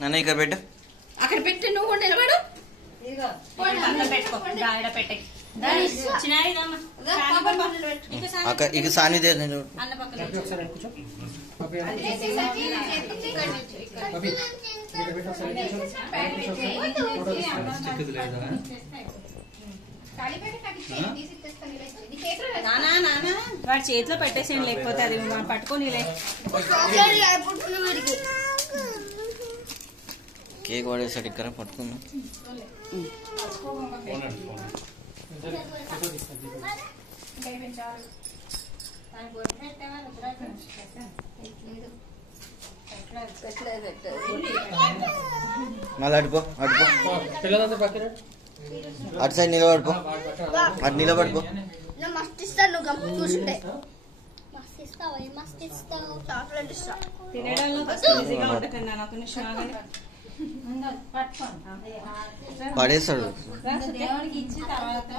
నన్ను ఇక్కడ పెట్టు. అక్కడ పెట్టి నువ్వు కూడా నిలబడు. ఇక సానిదే వాడి చేతిలో పెట్టేసేయండి, లేకపోతే అది పట్టుకొని కేక్ వాడేసాడు ఇక్కడ పట్టుకున్నా. మళ్ళీ అడుపో అటు సైడ్ నిలబడిపో, అటు నిలబడిపో. మస్తు ఇస్తాను నువ్వు గమ్ము చూసుంటే. మస్తు ఇస్తావు, మస్తు ఇస్తావు. చాక్లెట్ ఇస్తా. తినడంలో ఈజీగా ఉంటుంది. నాకు పడేస్తాడు. దేవుడికి ఇచ్చి తర్వాత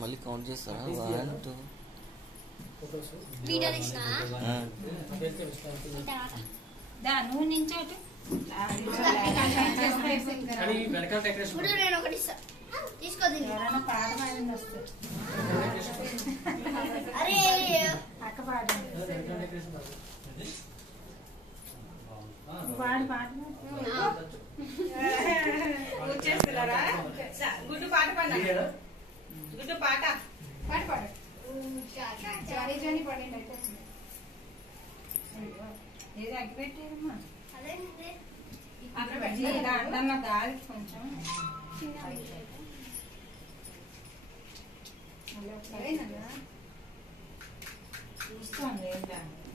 మళ్ళీ కౌంట్ చేస్తారా? 1 2 నువ్వు నించోటు నేను ఒకటి ఇస్తా తీసుకోదు. పాట పాడింది వస్తుంది. అరే అక్క పాడింది పాడి పాట వచ్చేస్తున్నారా? గుడ్డు పాట పాడినా, గుడ్డు పాట పాట పాడు. జారీ జానీ పాడండి. అయితే ఏదో అగ్గి పెట్టారమ్మా, అక్కడ పెట్టి అంటన్న గాలి కొంచెం చూస్తాను. ఏంటంటే